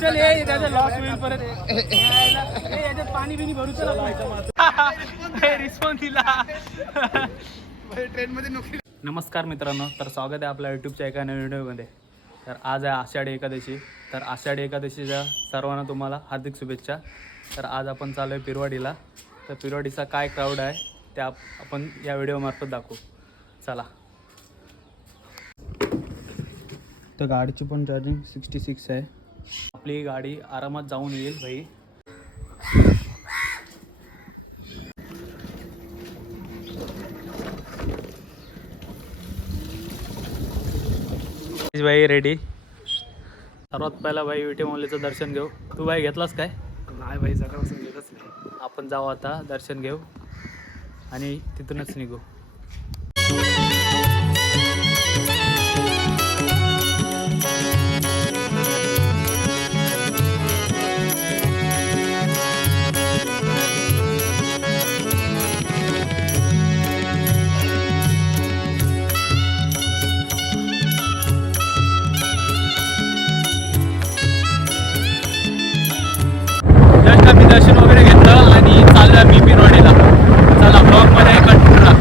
चल हे लॉस होईल परत याच्यात पाणी बिनी भरू चला रिस्पॉन्स दिला ट्रेन मध्ये नोकरी नमस्कार मित्रांनो तर स्वागत आहे आपल्या यूट्यूबच्या एका नवीन व्हिडिओमध्ये. तर आज आहे आषाढी एकादशी. तर आषाढी एकादशीच्या सर्वांना तुम्हाला हार्दिक शुभेच्छा. तर आज आपण चालू आहे पिरवाडीला. तर पिरवाडीचा काय क्राऊड आहे त्या आपण या व्हिडिओमार्फत दाखवू. चला. तर गाडीची पण चार्जिंग सिक्स्टी सिक्स आहे. आपली गाडी आरामात जाऊन येईल भाई. भाई रेडी सर्वात पहिला भाई विटे मौलीचं दर्शन घेऊ. तू भाई घेतलास काय? नाही भाई सकाळपासून गेलंच नाही. आपण जाऊ आता दर्शन घेऊ आणि तिथूनच निघू. आणि मी पिरवाडीला चला ब्लॉगमध्ये कंटिन्यू राहा.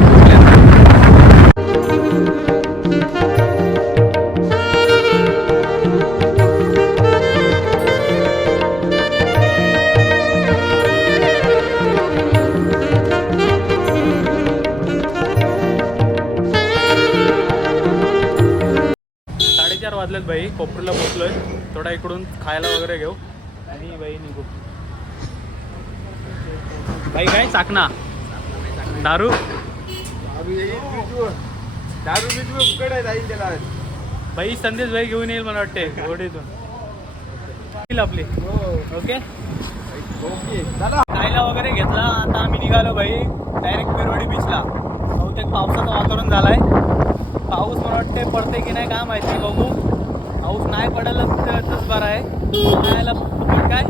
साडेचार वाजलेत भाई कोपरला पोचलोय. थोडा इकडून खायला वगैरे घेऊ. आणि बाई निघू. बाई काय चाकणा? दारू? बाई संदेश भाई घेऊन येईल मला वाटते घोडीतून येईल आपली. ओके? ओके. चला. खायला वगैरे घेतला आता आम्ही निघालो भाई डायरेक्ट पिरवडी बीचला बहुतेक पावसाचं वातावरण झालंय. पाऊस मला वाटते पडते की नाही काय माहिती बघू. पाऊस नाही पडायला तरच बरं आहे. खायला काय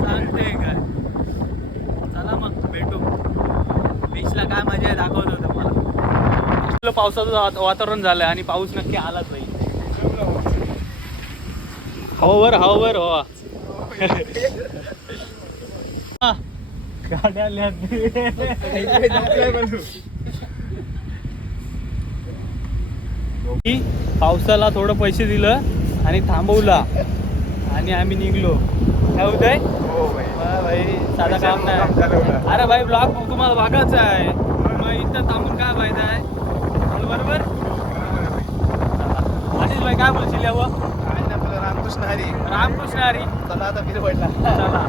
सांगते काय चला मग भेटू. बीचला काय मजा आहे दाखवतो तुम्हाला पावसाचं वात- वातावरण झालंय आणि पाऊस नक्की आलाच नाही. हवावर हवावर हवा हा. गाड्या की पावसाला थोडं पैसे दिलं आणि थांबवला आणि आम्ही निघलो. काय होतंय? हो भाई साधा काम नाही. अरे भाई ब्लॉग तुम्हाला बघायचा आहे. मग इथं थांबून काय फायदा आहे? बरोबर? अनिल भाई काय बोलशील यावं रामकृष्ण हरी. रामकृष्ण हरी. चला आता फिरवायला चला.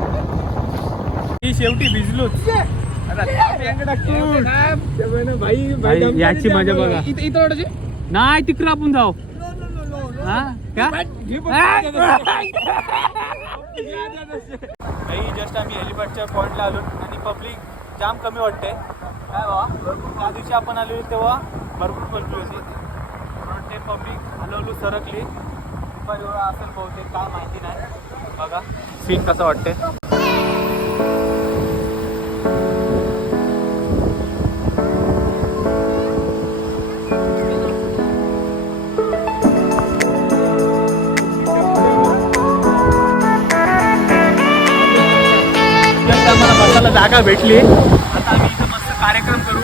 ही शेवटी भिजलोच. भाई, याची मजा बघा. इथं नाही तिकडं आपण जाऊ. हा? का? काही जस्ट आम्ही हेलिपॅडच्या पॉईंटला आलो आणि पब्लिक जाम कमी वाटते काय बाबा त्या दिवशी आपण आलो तेव्हा भरपूर पब्लिक होती मला वाटते पब्लिक हळूहळू सरकली. दुपारी वेळा असेल बहुतेक काय माहिती नाही. बघा सीन कसं वाटते जागा भेटली. आता आम्ही इथं मस्त कार्यक्रम करू.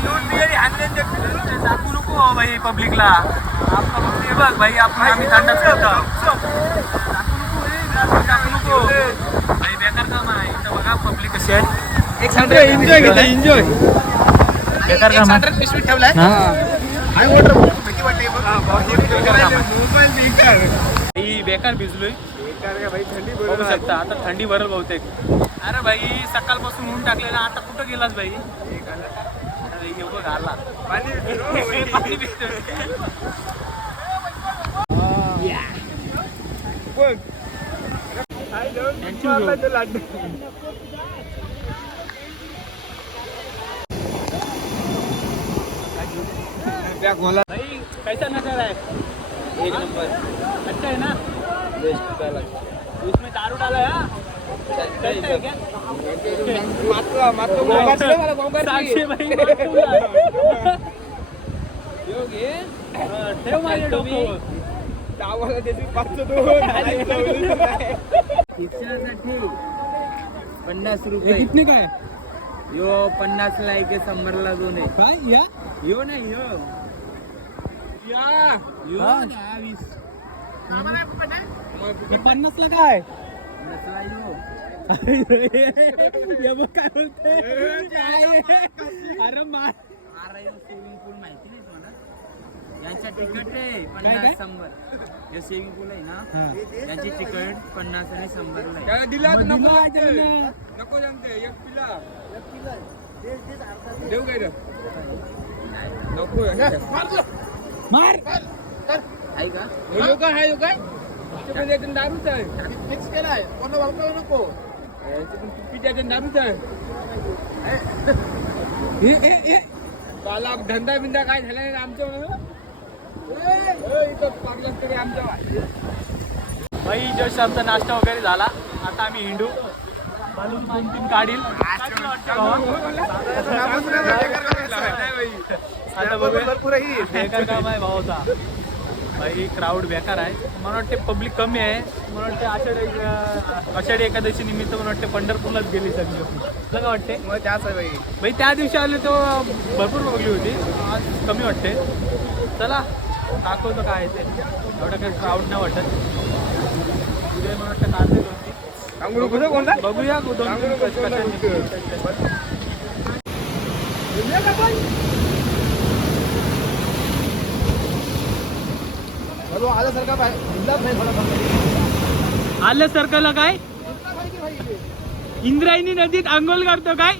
लूट बिर्याणी आणले दाखवू नको हो भाई पब्लिकला. आपलं फक्त हे बघ भाई आपण आम्ही थंडच करतो. दाखवू नको भाई बेकार काम आहे. इथं बघा पब्लिक कशी आहे. एक सांगतो एन्जॉय घेतो एन्जॉय बेकार काम आहे. ठेवलाय. हा. वॉटर किती वाटते मोबाईल बेकार. ही बेकार भिजलोय. थंडी बघू शकता आता थंडी भरल बहुतेक. अरे भाई सकाळपासून ऊन टाकलेला आता कुठं गेलास भाई? बघ. आला पाणी कैसा नजारा है एक नंबर. अच्छा है ना? इसमें दारू डाला है हाँ? चलता है. ठेव त्याची पाचशे दोन. शिक्षणासाठी पन्नास हे रुपये. कितने काय यो पन्नास ला एक शंभरला दोन आहे. काय? या? यो नाही यो. या. यो वीस. हे पन्नास ला काय? पन्नासला हे बघ काय बोलते काय अरे स्विमिंग पूल माहिती नाही तुम्हाला? यांच्या तिकट आहे? पन्नास शंभर. यो स्विमिंग पूल आहे ना? हा. याची तिकट पन्नास आणि शंभरला दिला नको. नको सांगते एक पिला देऊ काय रे? नको. मार. आहे का? हे? काय दारूच आहे फिक्स केलाय नको दारूच आहे धंदा बिंदा काय झाला नाही आमचं इथं पागलाच तरी आमच्या भाई जस्ट आमचा नाश्ता वगैरे झाला आता आम्ही हिंडू बालून दोन तीन काढील आता बघूया बेकार काम आहे भावाचा भाई क्राऊड बेकार आहे. मला वाटते पब्लिक कमी आहे. मला वाटते आषाढी आषाढी एकादशी निमित्त मला वाटते पंढरपूरलाच गेली सगळी. तुला काय वाटते? मग त्याच आहे बाई भाई त्या दिवशी आले तो भरपूर बघली होती. आज कमी वाटते. चला दाखवतो काय आहे ते. एवढं काही क्राऊड नाही वाटत. उद्या मला वाटतं कोणता? बघूया दोन आलं सरकारला काय? इंद्रायणी नदीत आंघोळ करतो काय?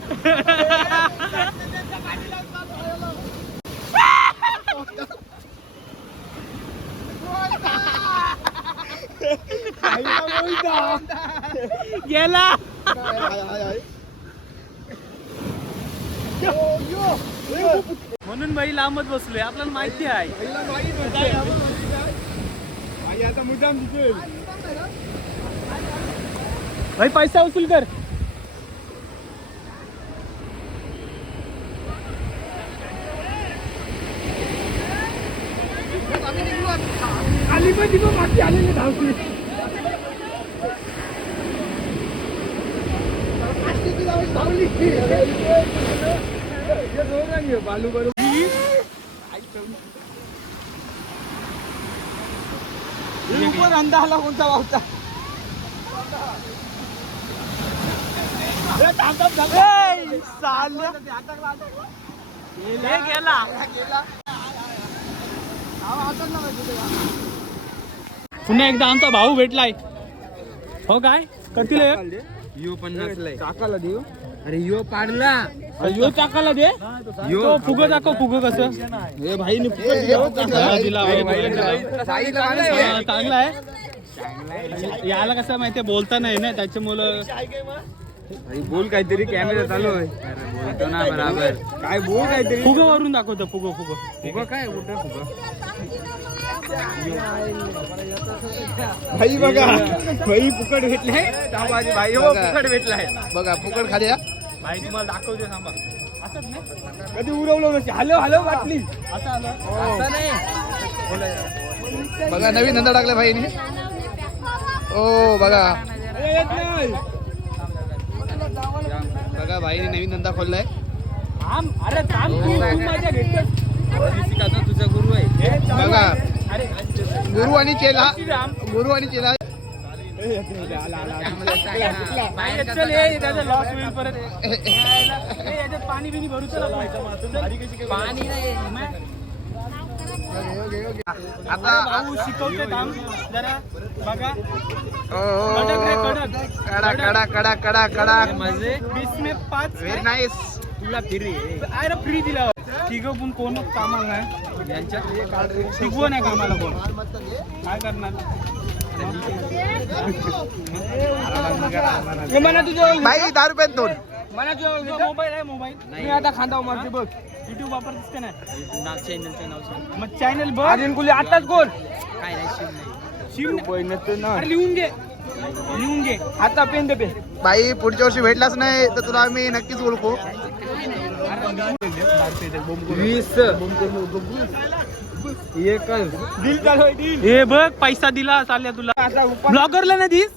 गेला. म्हणून बाई लांबच बसलोय. आपल्याला माहिती आहे आणि आता मुद्दाम दिसेल भाई पैसा वसूल कर. आली पण तिथं बाकी आलेली धावती. बालू बरोबर कोणता वावता पुन्हा एकदा आमचा भाऊ भेटलाय. हो काय? कधीला यो पन्नास काकाला देऊ. अरे यो पाडला. यो चाकाला दे. यो. फुग दाखव फुग कसं. हे भाई. चांगला हा, आहे. याला कसं माहितीये बोलता नाही ना त्याच्यामुळं. बोल काहीतरी कॅमेरा चालू आहे. बोलतो ना बराबर. काय बोल काहीतरी? फुग वरून दाखवतो फुग फुग. फुगा काय कुठं फुगा? भाई बघा भाई फुकट भेटलाय. तांबाजी भाई. हो फुकट भेटलाय. बघा फुकट खाली या भाई तुम्हाला दाखवते थांबा असंच नाही कधी उरवलं नसते हॅलो हॅलो वाटली असं आलं असं नाही बघा नवीन धंदा टाकला भाईने ओ बघा बघा भाईने नवीन धंदा खोललाय थांब अरे थांब तू तू माझ्या घेतलं शिकाचा तुझा गुरु आहे बघा गुरु आणि चेला गुरु आणि चेला लॉस होईल परत याच्यात पाणी बिनी भरू चल पाणी नाही आता भाऊ शिकवते थांब जरा बघा कडक रे, कडक. कडा कडा कडा कडा कडा माझे वीस मे पाच व्हेरी नाईस तुला फिरी अरे फ्री दिला तिघं पण कोण कामाला नाही यांच्यात शिकवण आहे कामाला कोण काय करणार म्हणा भाई दहा रुपयात दोन. म्हणा तुझ्या मोबाईल आहे मोबाईल मी आता खांदा मारते बघ. युट्यूब वापरतेस का नाही? नाग चॅनलचं नाव सांग. मग चॅनल बघ. आर्यन कुले आताच कोण काय नाही शिव नाही. शिव पहिलं ना. अरे लिहून घे. लिहून घे. आता पेन दे पेन. भाई पुढच्या वर्षी भेटलाच नाही तर तुला आम्ही नक्कीच ओळखू. हे बघ पैसा दिला चालल्या तुला. ब्लॉगरला ना दिस?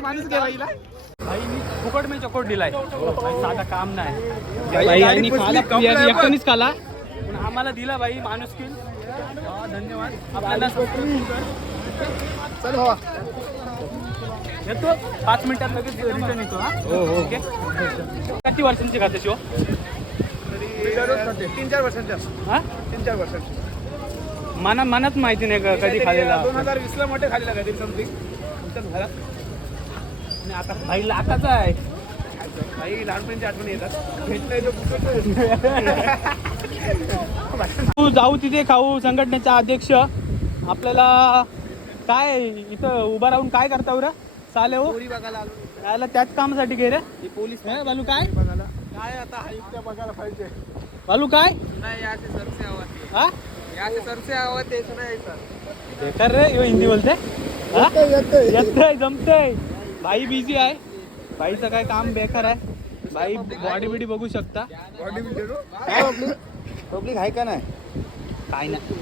माणूस घ्या बाईला? भाईनी फुकट मी चकोट दिलाय. भाई साधा काम नाही. पुसली, खाला पण आम्हाला दिला भाई माणूस किल. धन्यवाद. आपल्याला चल येतो. पाच मिनिटात लगेच रिटर्न येतो हा? ओके. किती वर्षांची खाते शिव? तीन चार वर्षांच्या. हा? तीन चार वर्षांची मना मनात माहिती नाही का कधी खालेला? दोन हजार वीस ला मोठे खाल्लेला काहीतरी समथिंग घरात? आणि आता भाई लाखाचा आहे. काही लहानपणीची आठवणी येतात. भेटलंय तो जाऊ तिथे खाऊ संघटनेचा अध्यक्ष. आपल्याला काय इथं उभा राहून काय करता बरं? चाले हो. पोरी बघायला आलो. यायला त्याच कामासाठी गे रे. पोलीस हे, बालू काय? बघायला. काय आता आयुक्त बघायला पाहिजे? बालू काय? नाही सरसे आवाज हा? याचे सरसे आवाज द्यायचं नाही यायचा बेकार रे ह्यो हिंदी बोलते. हा? येतंय जमतंय. भाई बिझी आहे. भाईचं काय काम बेकार आहे. भाई बॉडी बिडी बघू शकता. बॉडी बिल्डर पब्लिक आहे का नाही? काय नाही.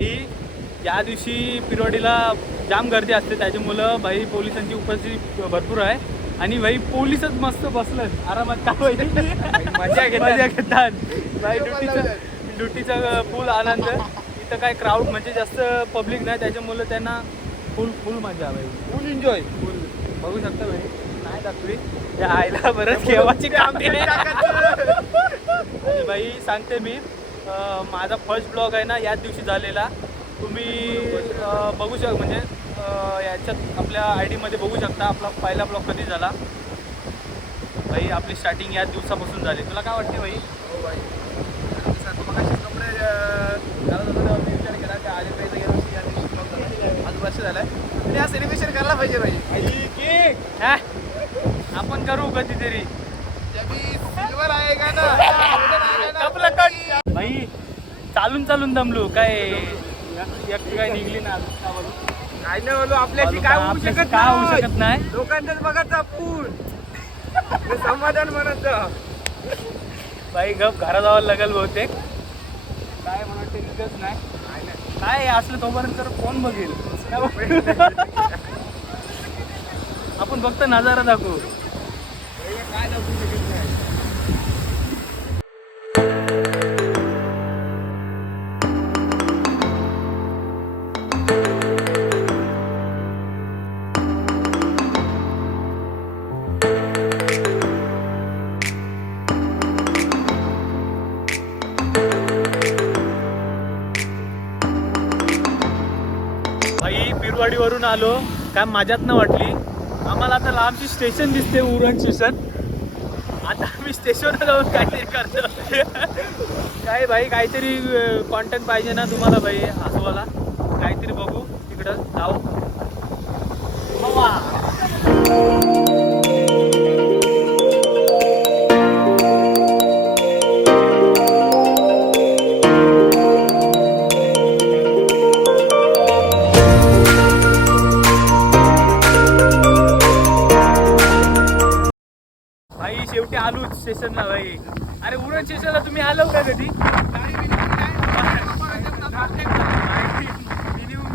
ही या दिवशी पिरोडीला जाम गर्दी असते त्याच्यामुळं भाई पोलिसांची उपस्थिती भरपूर आहे. आणि भाई पोलीसच मस्त बसलं आरामात का माहिती मजा घेतात. मजा घेतात. भाई ड्युटीचा ड्युटीचा फुल आनंद. इथं काय क्राऊड म्हणजे जास्त पब्लिक नाही त्याच्यामुळं त्यांना फुल फुल मजा भाई. फुल एन्जॉय फुल बघू शकता भाई. नाही दाखवी त्या आईला बरंच केव्हाची काम भाई सांगते मी माझा फर्स्ट ब्लॉग आहे ना याच दिवशी झालेला. तुम्ही बघू शक म्हणजे याच्यात आपल्या आय डीमध्ये बघू शकता आपला पहिला ब्लॉग कधी झाला? भाई आपली स्टार्टिंग याच दिवसापासून झाली. तुला काय वाटते भाई? हो कपडे विचार केला की आले पाहिजे या दिवशी झाला. आज वर्ष झालंय. आणि हा सेलिब्रेशन करायला पाहिजे भाई. हा? आपण करू कधीतरी सिल्वर आहे का ना? भाई चालून चालून दमलो. काय? एकटी काय निघली ना? काय नाही आपल्याशी काय? होऊ शकत काय होऊ नाही. शकत नाही? बघायचं आपण ते समाधान म्हणायचं बाई गप घरा जावं लागेल बहुतेक. काय वाटतं निघत नाही. काय असलं तोपर्यंत तर कोण बघेल. आपण फक्त नजारा दाखवू. काय दाखवू शकत वरून आलो. काय माझ्यातनं न वाटली. आम्हाला आता लांबची स्टेशन दिसते उरण स्टेशन आता आम्ही स्टेशनवर जाऊन काहीतरी करतो. काय भाई काहीतरी कॉन्टॅक्ट पाहिजे ना तुम्हाला भाई हसवाला काहीतरी बघू. तिकडं जाऊ. स्टेशनला भाई. अरे उरण स्टेशनला तुम्ही आलो का कधी?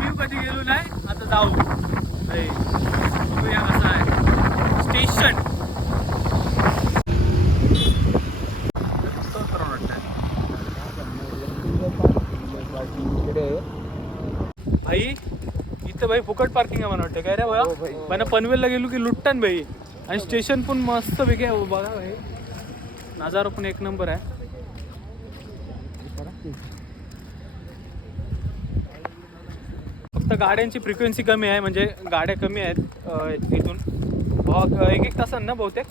मी कधी गेलो नाही आता जाऊ. भाई बघूया कसं आहे. स्टेशन. भाई इथं भाई फुकट पार्किंग आहे मला वाटतं. काय रे हो भाई. बघा पण पनवेलला गेलो की लुटतान भाई. आणि स्टेशन पण मस्त वेगळे आहे बघा भाई. नजारा पण एक नंबर आहे. फक्त गाड्यांची फ्रिक्वेन्सी कमी आहे म्हणजे गाड्या कमी आहेत इथून. भावा एक एक तासांना ना बहुतेक?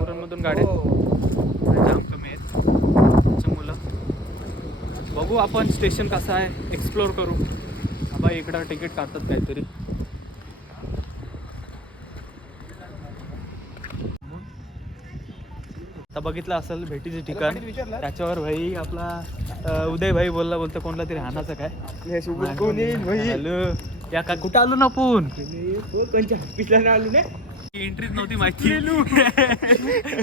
उरणमधून गाड्या. जाम कमी आहेत. त्याच्यामुळं बघू आपण स्टेशन कसं आहे एक्सप्लोर करू. बाबा इकडं तिकीट काढतात काहीतरी. आता बघितलं असेल भेटीचे ठिकाण? त्याच्यावर भाई आपला उदय भाई बोलला बोलतो कोणला तरी हानाचं काय? हॅलो या का कुठं आलो ना आपण? ना? एंट्रीच नव्हती माहिती.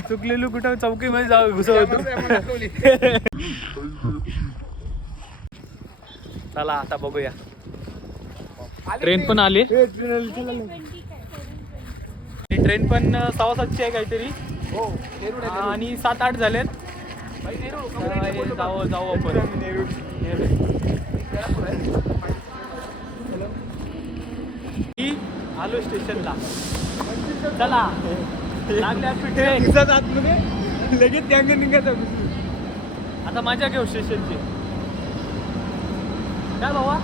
चुकलेलो. कुठं? चौकीमध्ये जाऊ घुसवतो चला आता बघूया. ट्रेन पण आली. ट्रेन पण सव्वा सातची आहे काहीतरी. हो. आणि सात आठ झालेत हे जाऊ जाऊ आपण. ही आलो स्टेशनला. चला. लागल्या लगेच गँग निघायचं आता मजा घेऊ स्टेशनची. काय भावा?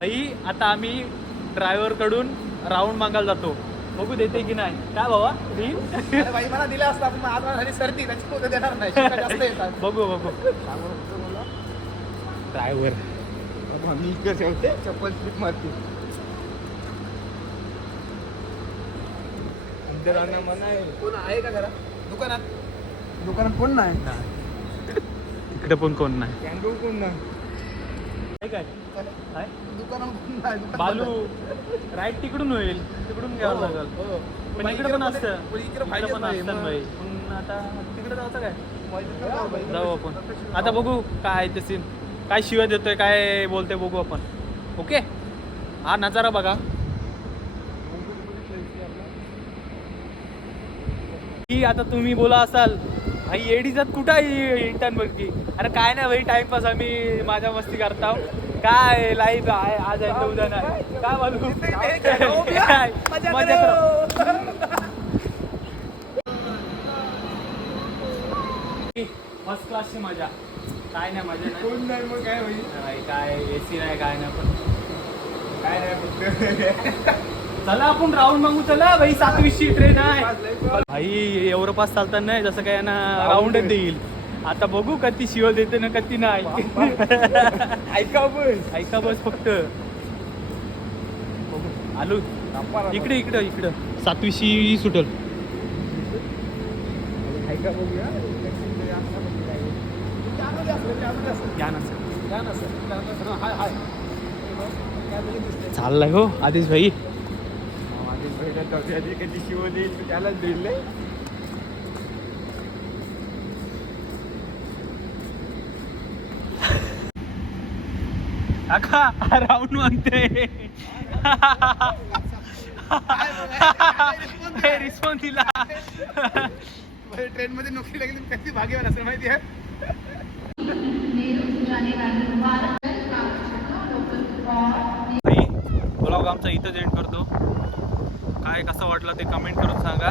भाई. आता आम्ही ड्रायव्हरकडून राऊंड मागायला जातो. बघू देते की नाही. काय रील? अरे भाई मला दिला असता पण आज मला झाली सर्दी त्याची पोतं देणार नाही. शिका जास्त येतात. बघू बघू. ड्रायव्हर मी इकडे ठेवते चप्पल स्लिप मारते. मना आहे कोण आहे का घरा दुकानात. दुकानात कोण नाही? इकडे पण कोण नाही. कॅन्डल कोण नाही? काय काय? काय? दुकान बालू राईट तिकडून होईल तिकडून घ्यावं आहे. लागेल. हो, हो. पण इकडे पण असतं. इकडे पण असतं भाई पण आता तिकडे जायचं काय? जाऊ आपण. आता बघू काय आहे ते सीन काय शिवाय देतोय काय बोलतोय बघू आपण. ओके हा नजारा बघा. की आता तुम्ही बोला असाल भाई एडीजात कुठं आहे इंटर्न बघी अरे काय नाही भाई टाइमपास आम्ही माझ्या मस्ती करता काय लाईव्ह आहे? आज आहे उद्या नाही काय? बोलू काय? मजा. फर्स्ट क्लासची मजा. काय नाही मजा नाही. कोण नाही मग काय होईल? काय एसी नाही काय नाही पण. काय नाही फक्त. चला आपण राऊंड मागू. चला भाई सातवीसची ट्रेन आहे. भाई एवढं पास चालताना नाही जसं काय ना राऊंडच देईल. आता बघू कधी शिव देते ना कधी नाही. ऐका बस. ऐका बस फक्त. बघू. आलो. इकडे इकडं इकडं. सातवीशी सुटल. ऐका बघूया ना ना ना चाललाय हो आधीच भाई. शिव देईल त्यालाच देईल अखा राऊंड मागते. रिस्पॉन्स दिला. ट्रेन मध्ये नोकरी लागली कधी भाग्यवान असेल माहिती आहे ब्लॉग आमचा इथंच एंड करतो. काय कसं वाटलं ते कमेंट करून सांगा.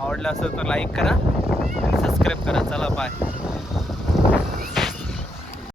आवडलं असेल तर लाईक करा आणि सबस्क्राईब करा. चला